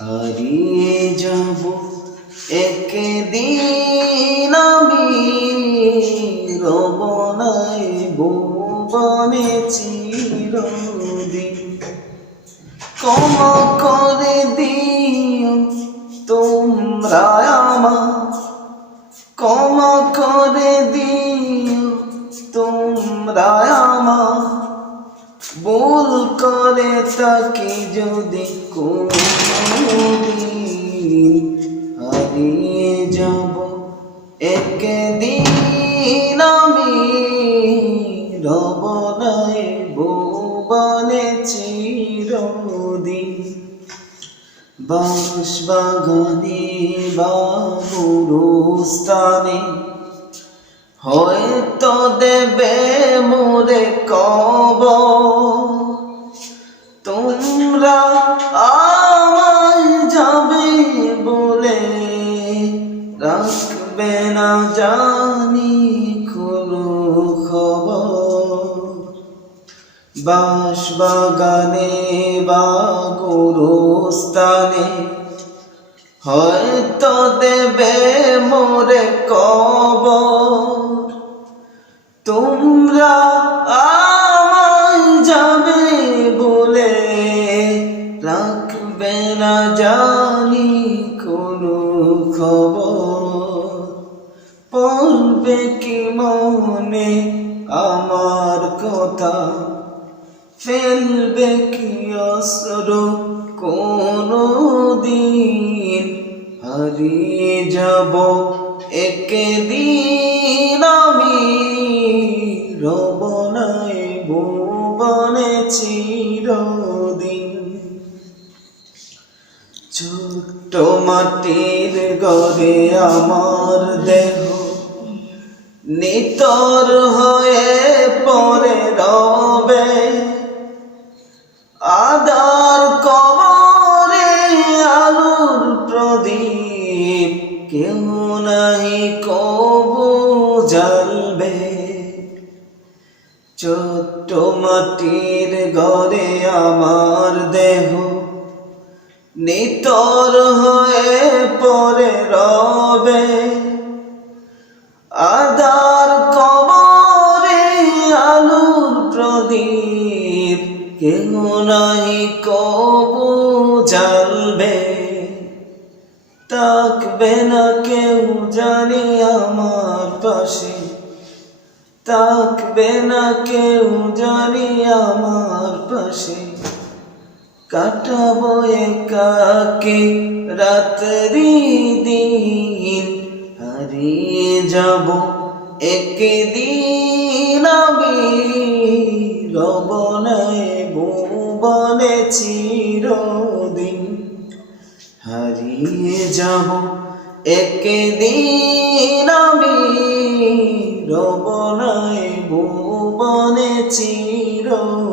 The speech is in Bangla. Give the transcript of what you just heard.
হারিয়ে যাব একদিন আমি, রব নাই ভুবনে চিরদিন। ক্ষমা করে দিও তোমরা আমার, ক্ষমা করে দিও তোমরা আমার, ভুল করে তাকে যদি কোনদিন। হারিয়ে যাব একদিন আমি, রব নাই ভুবনে চিরদিন। বাঁশবাগানে বা গুরুস্থানে হয়তো দেবে মোরে কবর। তোমরা আমায় যাবে বলে রাখবে না জানি কোনো খবর। বাঁশবাগানে বা গুরুস্থানে হয়তো দেবে মোরে কবর। তোমরা আমায় যাবে বলে রাখবে না জানি কোনো খবর। পড়বে কি মনে আমার কথা, ফেলবে কি অশ্রু কোনো দিন। হারিয়ে যাব একদিন আমি, রব নাই ভুবনে চিরদিন। ছোট্ট মাটির ঘরে আমার দেহ নিতর হয়ে পড়ে রবে। আদার কবরে আলোর প্রদীপ কেউ নাহি কবু জ্বালবে। ছোট্ট মাটির ঘরে আমার দেহ নিতর হয়ে পড়ে রবে। আদার কবরে আলোর প্রদীপ কেউ নাহি কবু জ্বালবে। থাকবে না কেউ জানি আমার পাশে, থাকবে না কেউ জানি আমার পাশে। কাটাবো একাকী রাত্রি দিন। হারিয়ে যাব একদিন আমি, রব নাই ভুবনে চিরদিন। হারিয়ে যাব একদিন আমি, রব নাই ভুবনে চিরদিন।